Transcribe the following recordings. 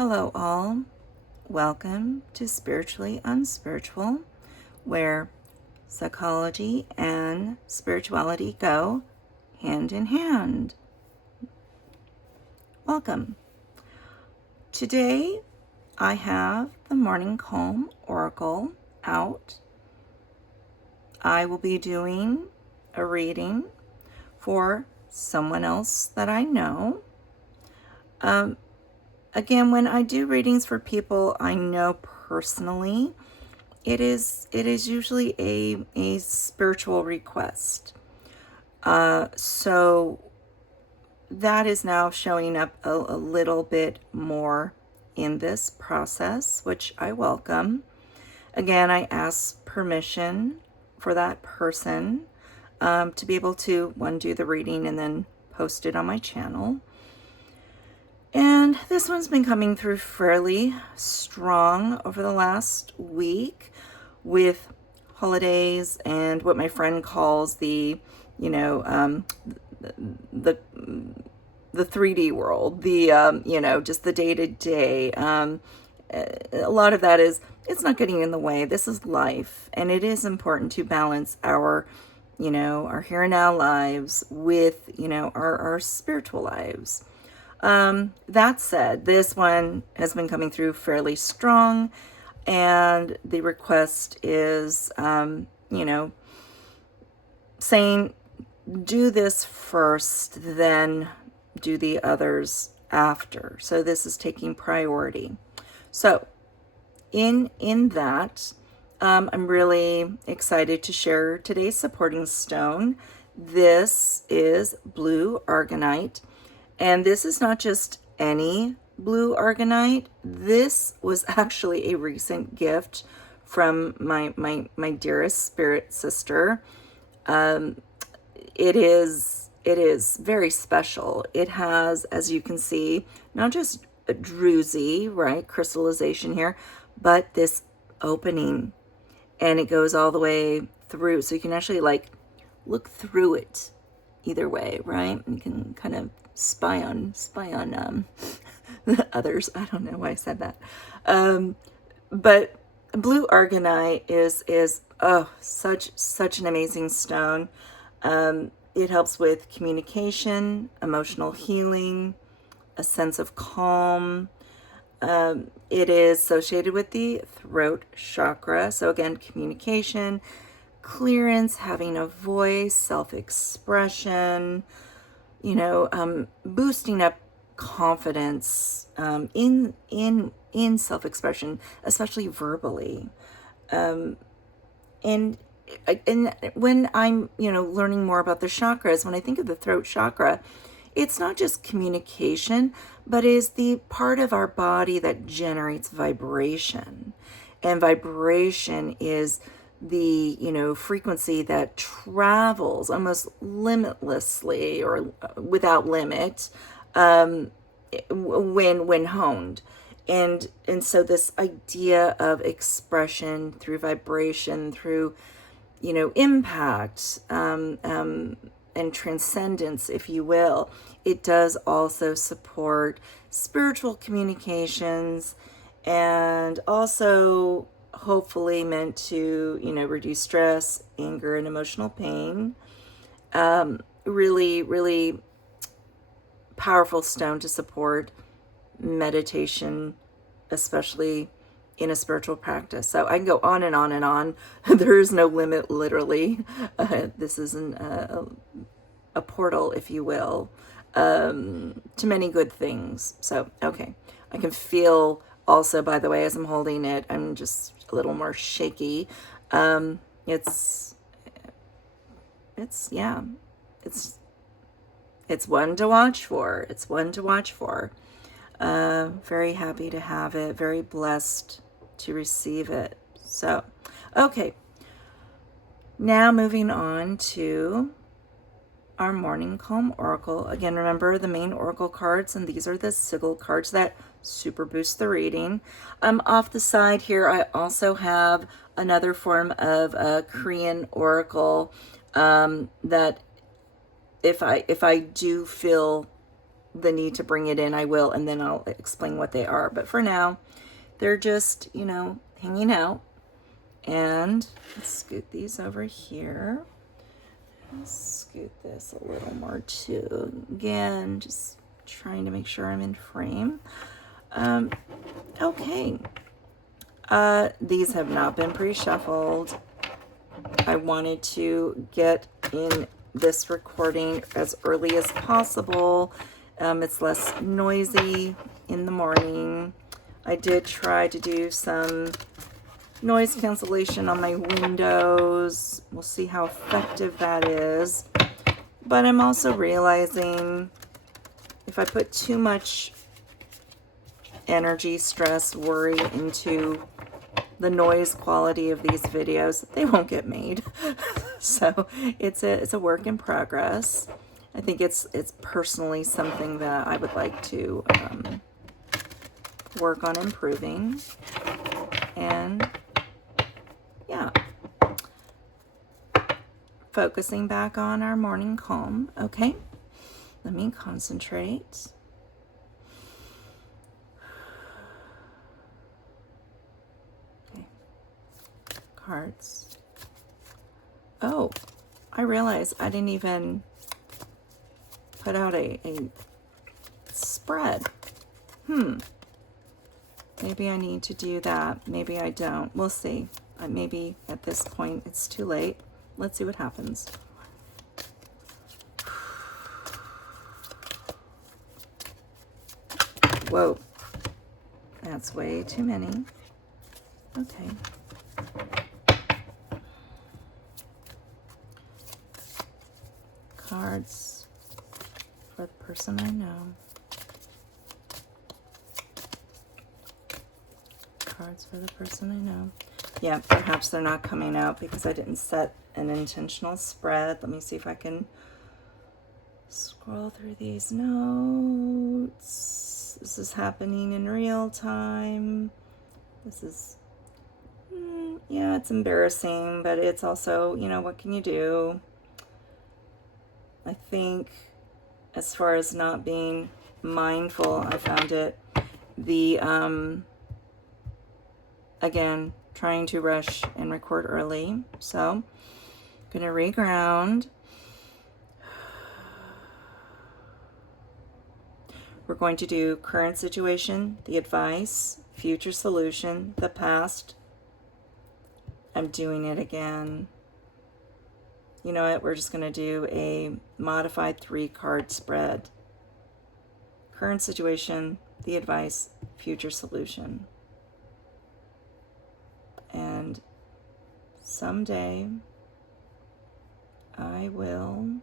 Hello, all. Welcome to Spiritually Unspiritual, where psychology and spirituality go hand in hand. Welcome. Today, I have the Morning Calm Oracle out. I will be doing a reading for someone else that I know. Again, when I do readings for people I know personally, it is usually a spiritual request. So that is now showing up a little bit more in this process, which I welcome. Again, I ask permission for that person to be able to, one, do the reading and then post it on my channel. And this one's been coming through fairly strong over the last week with holidays and what my friend calls the 3D world, just the day-to-day. A lot of that is, it's not getting in the way. This is life, and it is important to balance our here and now lives with, our spiritual lives. That said, this one has been coming through fairly strong, and the request is, saying, do this first, then do the others after. So this is taking priority. So in that, I'm really excited to share today's supporting stone. This is blue argonite. And this is not just any blue argonite. This was actually a recent gift from my dearest spirit sister. It is very special. It has, as you can see, not just a druzy, right, crystallization here, but this opening, and it goes all the way through. So you can actually look through it either way, right? You can kind of spy on the others. I don't know why I said that. But blue argonite is such an amazing stone. It helps with communication, emotional healing, a sense of calm. It is associated with the throat chakra. So again, communication, clearance, having a voice, self-expression, boosting up confidence in self-expression, especially verbally. And when I'm learning more about the chakras, when I think of the throat chakra, it's not just communication, but is the part of our body that generates vibration. And vibration is the frequency that travels almost limitlessly or without limit when honed. And so this idea of expression through vibration, through impact, and transcendence, if you will, it does also support spiritual communications, and also hopefully meant to reduce stress, anger, and emotional pain. Really powerful stone to support meditation, especially in a spiritual practice. So I can go on and on and on. There is no limit, literally. This is a portal, if you will, to many good things. So, okay. I can feel also, by the way, as I'm holding it, I'm just a little more shaky. It's one to watch for. It's one to watch for. Very happy to have it. Very blessed to receive it. So, okay. Now moving on to our Morning Calm Oracle. Again, remember the main Oracle cards, and these are the Sigil cards that super boost the reading. Off the side here, I also have another form of a Korean Oracle that if I do feel the need to bring it in, I will, and then I'll explain what they are. But for now, they're just, you know, hanging out. And let's scoot these over here. Let's scoot this a little more too. Again, just trying to make sure I'm in frame. Okay. These have not been pre-shuffled. I wanted to get in this recording as early as possible. It's less noisy in the morning. I did try to do some noise cancellation on my windows. We'll see how effective that is. But I'm also realizing if I put too much energy, stress, worry into the noise quality of these videos, they won't get made. So it's a work in progress. I think it's personally something that I would like to work on improving. And yeah, focusing back on our morning calm. Okay, let me concentrate. Okay, cards. Oh, I realized I didn't even put out a spread. Maybe I need to do that. Maybe I don't. We'll see. Maybe at this point it's too late. Let's see what happens. Whoa. That's way too many. Okay. Cards for the person I know. Cards for the person I know. Yeah, perhaps they're not coming out because I didn't set an intentional spread. Let me see if I can scroll through these notes. This is happening in real time. This is, yeah, it's embarrassing, but it's also, you know, what can you do? I think as far as not being mindful, I found it again, trying to rush and record early. So I'm going to reground. We're going to do current situation, the advice, future solution, the past. I'm doing it again. You know what? We're just going to do a modified 3-card spread. Current situation, the advice, future solution. And someday I will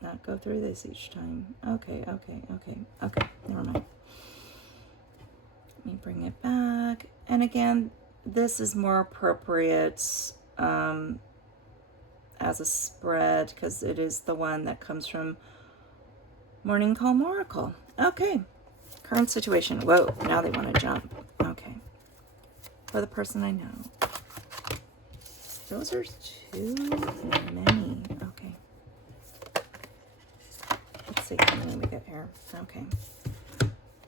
not go through this each time. Okay, never mind. Let me bring it back. And again, this is more appropriate as a spread because it is the one that comes from Morning Calm Oracle. Okay. Current situation. Whoa, now they want to jump. Okay. For the person I know. Those are too many. Okay. Let's see how many we get here. Okay.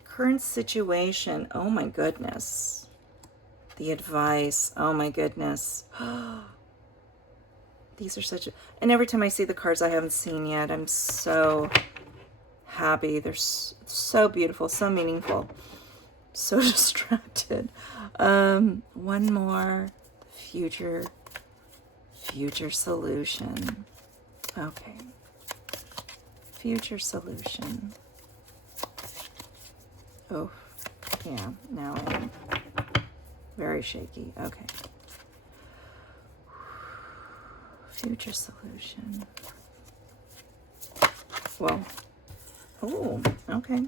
Current situation. Oh my goodness. The advice. Oh my goodness. These are such a... And every time I see the cards I haven't seen yet, I'm so happy. They're so beautiful, so meaningful, so distracted. One more. Future solution. Okay. Future solution. Oh, yeah, now I'm very shaky. Okay. Future solution. Well, oh, okay.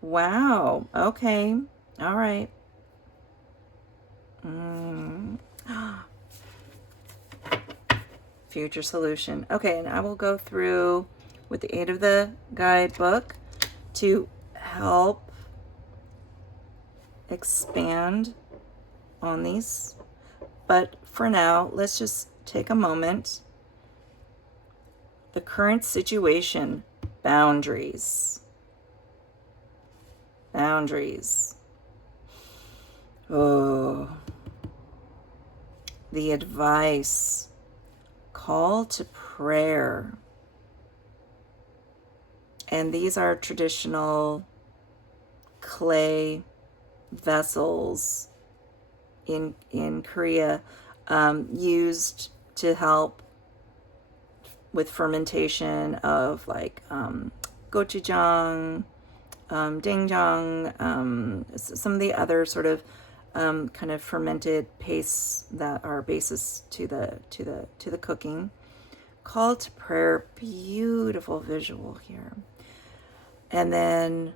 Wow. Okay. All right. Future solution. Okay, and I will go through with the aid of the guidebook to help expand on these. But for now, let's just take a moment The current situation, boundaries. Boundaries. Oh. The advice, call to prayer. And these are traditional clay vessels in Korea, used to help with fermentation of like gochujang, doenjang, some of the other sort of kind of fermented pastes that are basis to the cooking. Call to prayer, beautiful visual here. And then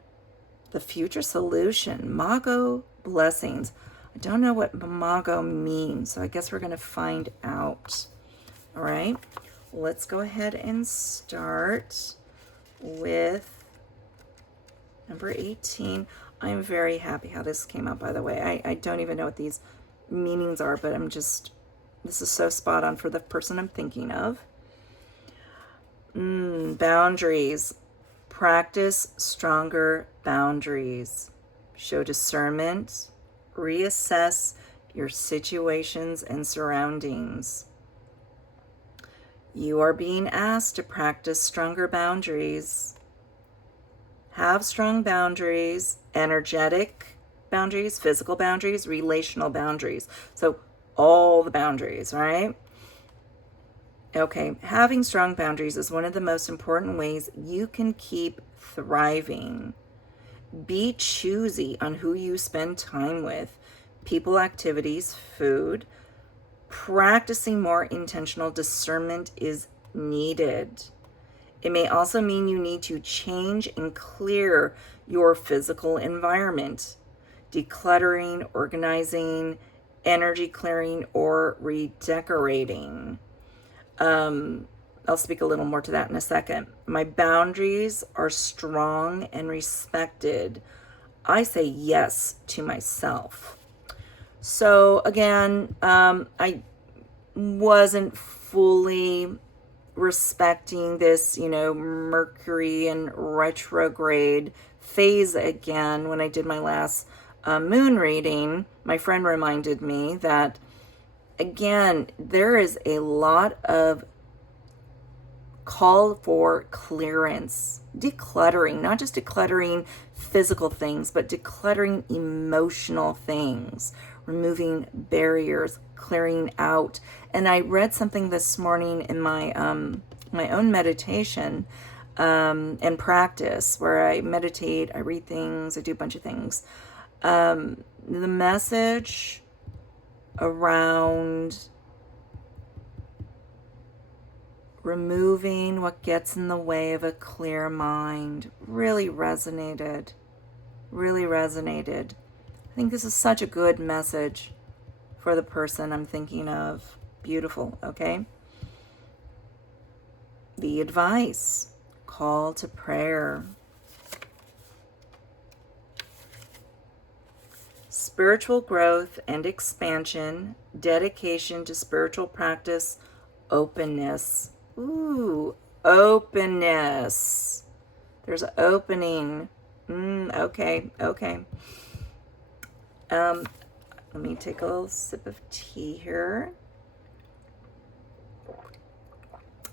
the future solution, Mago blessings. I don't know what Mago means, so I guess we're going to find out. All right, let's go ahead and start with number 18. I'm very happy how this came out, by the way. I don't even know what these meanings are, but this is so spot on for the person I'm thinking of. Boundaries. Practice stronger boundaries. Show discernment. Reassess your situations and surroundings. You are being asked to practice stronger boundaries. Have strong boundaries, energetic boundaries, physical boundaries, relational boundaries. So all the boundaries, right? Okay, having strong boundaries is one of the most important ways you can keep thriving. Be choosy on who you spend time with, people, activities, food. Practicing more intentional discernment is needed. It may also mean you need to change and clear your physical environment, decluttering, organizing, energy clearing, or redecorating. I'll speak a little more to that in a second. My boundaries are strong and respected. I say yes to myself. So again, I wasn't fully respecting this, Mercury and retrograde phase again when I did my last moon reading. My friend reminded me that, again, there is a lot of call for clearance, decluttering, not just decluttering physical things, but decluttering emotional things, removing barriers, clearing out. And I read something this morning in my my own meditation and practice, where I meditate, I read things, I do a bunch of things. The message around removing what gets in the way of a clear mind really resonated. I think this is such a good message for the person I'm thinking of. Beautiful, okay? The advice, call to prayer. Spiritual growth and expansion, dedication to spiritual practice, openness. Ooh, openness. There's an opening. Okay. Let me take a little sip of tea here.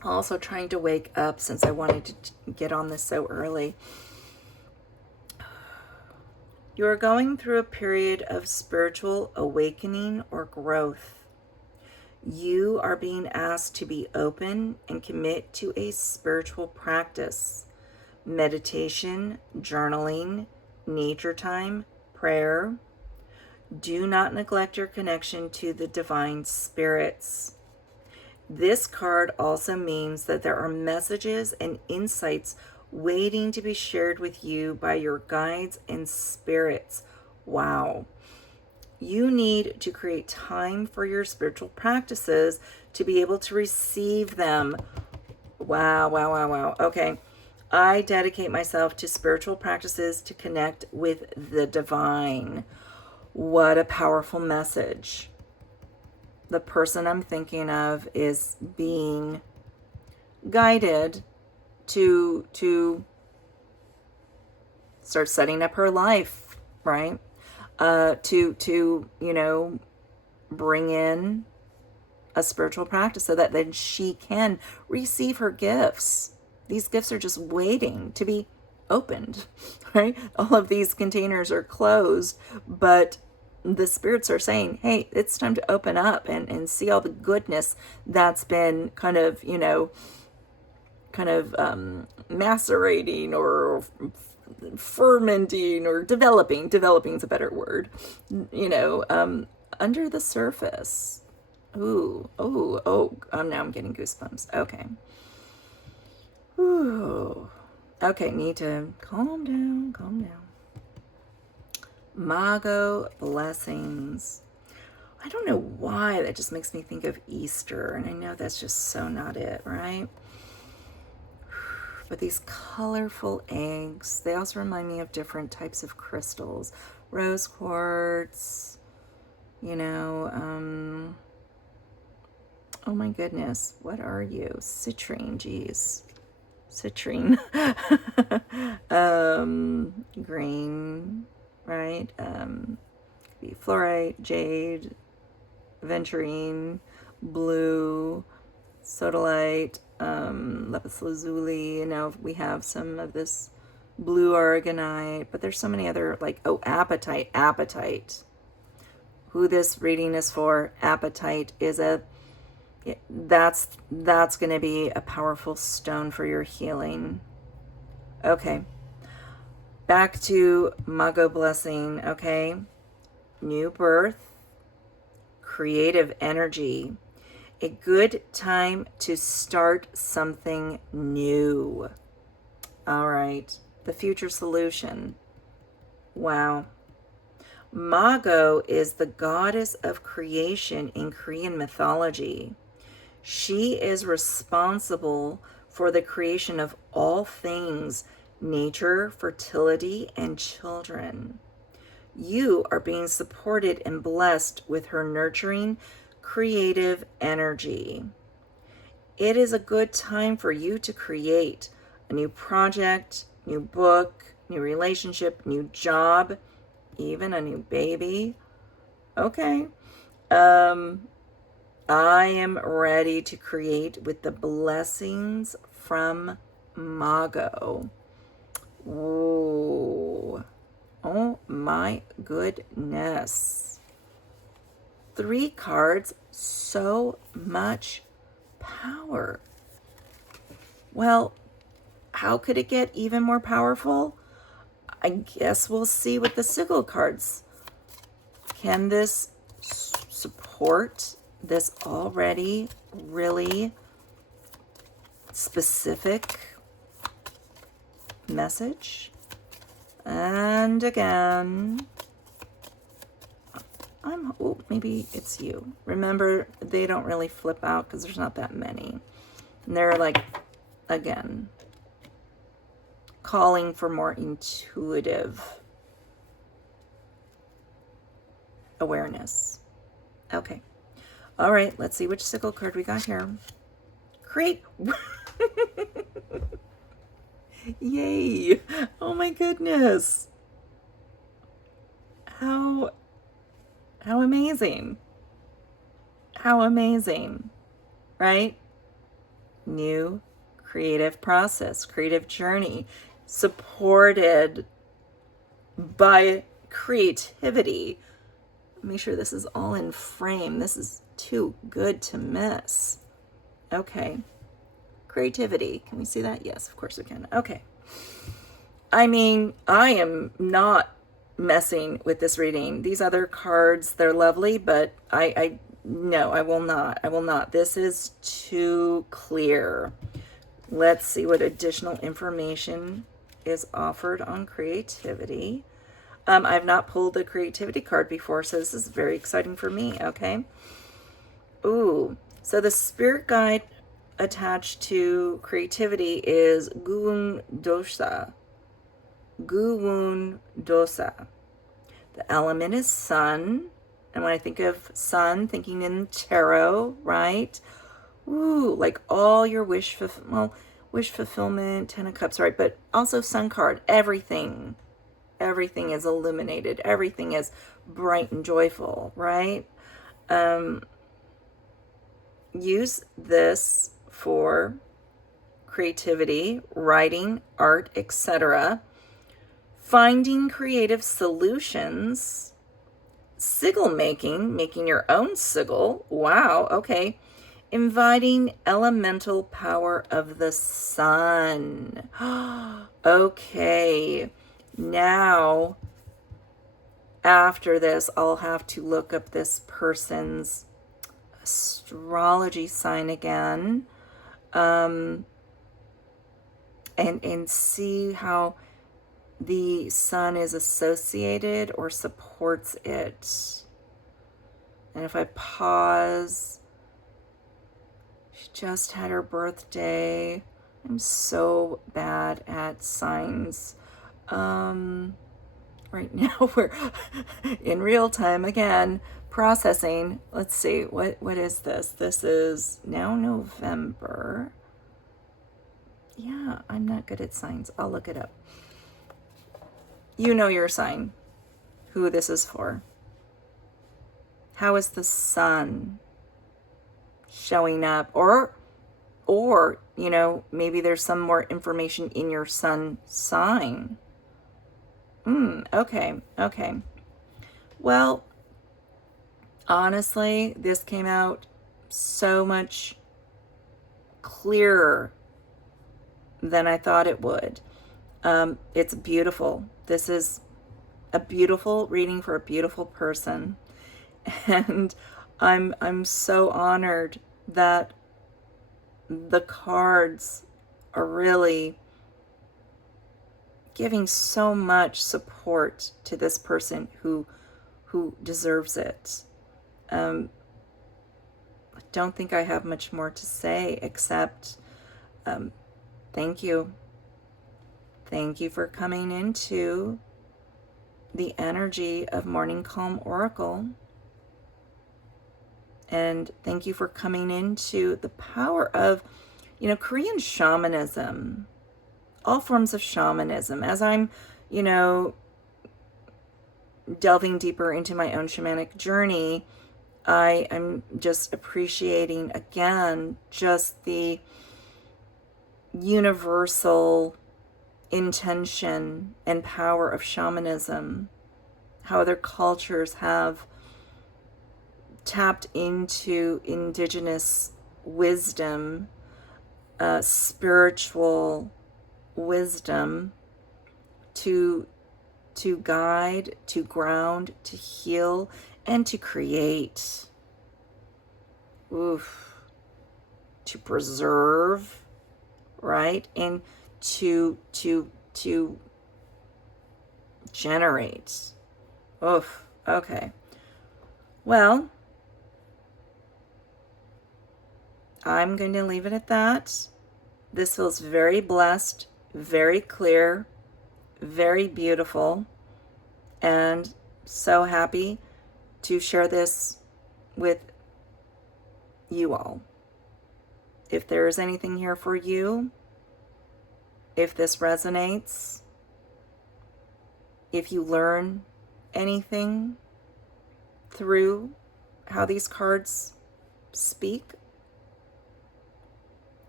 Also trying to wake up since I wanted to get on this so early. You are going through a period of spiritual awakening or growth. You are being asked to be open and commit to a spiritual practice. Meditation, journaling, nature time, prayer. Do not neglect your connection to the divine spirits. This card also means that there are messages and insights waiting to be shared with you by your guides and spirits. Wow. You need to create time for your spiritual practices to be able to receive them. Wow. Okay. I dedicate myself to spiritual practices to connect with the divine. What a powerful message. The person I'm thinking of is being guided to start setting up her life, right? To bring in a spiritual practice so that then she can receive her gifts. These gifts are just waiting to be opened, right? All of these containers are closed, but the spirits are saying, hey, it's time to open up and see all the goodness that's been kind of macerating or fermenting or developing. Developing is a better word, under the surface. Ooh, oh, now I'm getting goosebumps. Okay. Ooh. Okay, need to calm down. Mago blessings. I don't know why that just makes me think of Easter, and I know that's just so not it, right? But these colorful eggs, they also remind me of different types of crystals. Rose quartz, oh my goodness, what are you? Citrine, geez. Citrine. Green, right? Could be fluorite, jade, aventurine, blue, sodalite, lapis lazuli. We have some of this blue aragonite, but there's so many other, apatite. Who this reading is for, apatite is that's going to be a powerful stone for your healing. Okay. Back to Mago blessing, okay? New birth, creative energy, a good time to start something new. All right, the future solution. Wow. Mago is the goddess of creation in Korean mythology. She is responsible for the creation of all things, nature, fertility, and children. You are being supported and blessed with her nurturing, creative energy. It is a good time for you to create a new project, new book, new relationship, new job, even a new baby. Okay. I am ready to create with the blessings from Mago. Ooh. Oh my goodness. 3 cards, so much power. Well, how could it get even more powerful? I guess we'll see with the Sigil cards. Can this support this already really specific message? And again, maybe it's you. Remember, they don't really flip out because there's not that many. And they're again, calling for more intuitive awareness. Okay. All right, let's see which Sigil card we got here. Create. Yay. Oh my goodness. How amazing. How amazing. Right? New creative process, creative journey, supported by creativity. Make sure this is all in frame. This is too good to miss. Okay. Creativity. Can we see that? Yes, of course we can. Okay. I mean, I am not messing with this reading. These other cards, they're lovely, but no, I will not. I will not. This is too clear. Let's see what additional information is offered on creativity. I've not pulled a creativity card before, so this is very exciting for me, okay? Ooh, so the spirit guide attached to creativity is Guwun Dosa. Guwun Dosa. The element is sun. And when I think of sun, thinking in tarot, right? Ooh, like all your wish fulfillment, Ten of Cups, right? But also Sun card, everything. Everything is illuminated. Everything is bright and joyful, right? Use this for creativity, writing, art, etc. Finding creative solutions. Sigil making your own sigil. Wow, okay. Inviting elemental power of the sun. Okay, now after this, I'll have to look up this person's astrology sign again, and see how the sun is associated or supports it. And if I pause, she just had her birthday. I'm so bad at signs. Right now we're in real time again, processing. Let's see, what is this? This is now November. Yeah, I'm not good at signs. I'll look it up. You know your sign, who this is for. How is the sun showing up? Or maybe there's some more information in your sun sign. Okay. Well, honestly, this came out so much clearer than I thought it would. It's beautiful. This is a beautiful reading for a beautiful person. And I'm so honored that the cards are really giving so much support to this person who deserves it. I don't think I have much more to say except thank you. Thank you for coming into the energy of Morning Calm Oracle. And thank you for coming into the power of, Korean shamanism, all forms of shamanism. As I'm, delving deeper into my own shamanic journey, I am just appreciating again just the universal intention and power of shamanism, how other cultures have tapped into indigenous wisdom, spiritual wisdom to guide, to ground, to heal, and to create. To preserve, right? And to generate. Okay. Well, I'm going to leave it at that. This feels very blessed, very clear, very beautiful, and so happy to share this with you all. If there is anything here for you, if this resonates, if you learn anything through how these cards speak,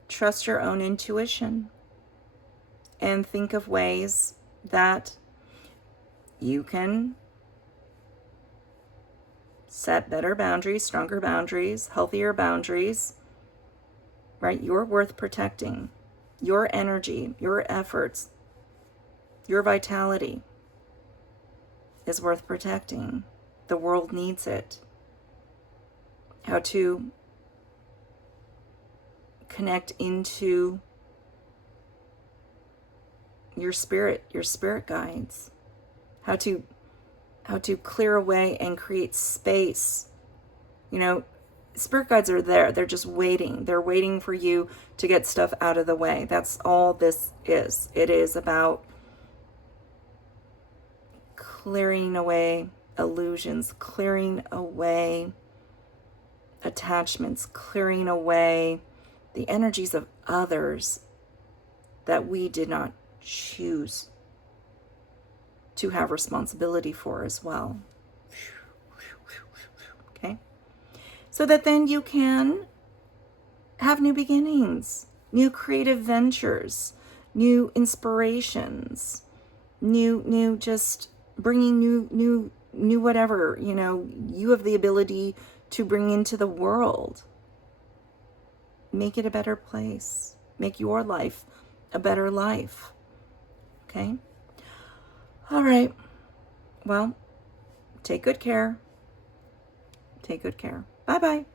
trust your own intuition and think of ways that you can set better boundaries, stronger boundaries, healthier boundaries, right? You're worth protecting. Your energy, your efforts, your vitality is worth protecting. The world needs it. How to connect into your spirit guides. How to clear away and create space. Spirit guides are there. They're just waiting. They're waiting for you to get stuff out of the way. That's all this is. It is about clearing away illusions, clearing away attachments, clearing away the energies of others that we did not choose to have responsibility for as well. Okay? So that then you can have new beginnings, new creative ventures, new inspirations, new just bringing new whatever, you have the ability to bring into the world. Make it a better place. Make your life a better life. Okay? All right. Well, take good care. Take good care. Bye-bye.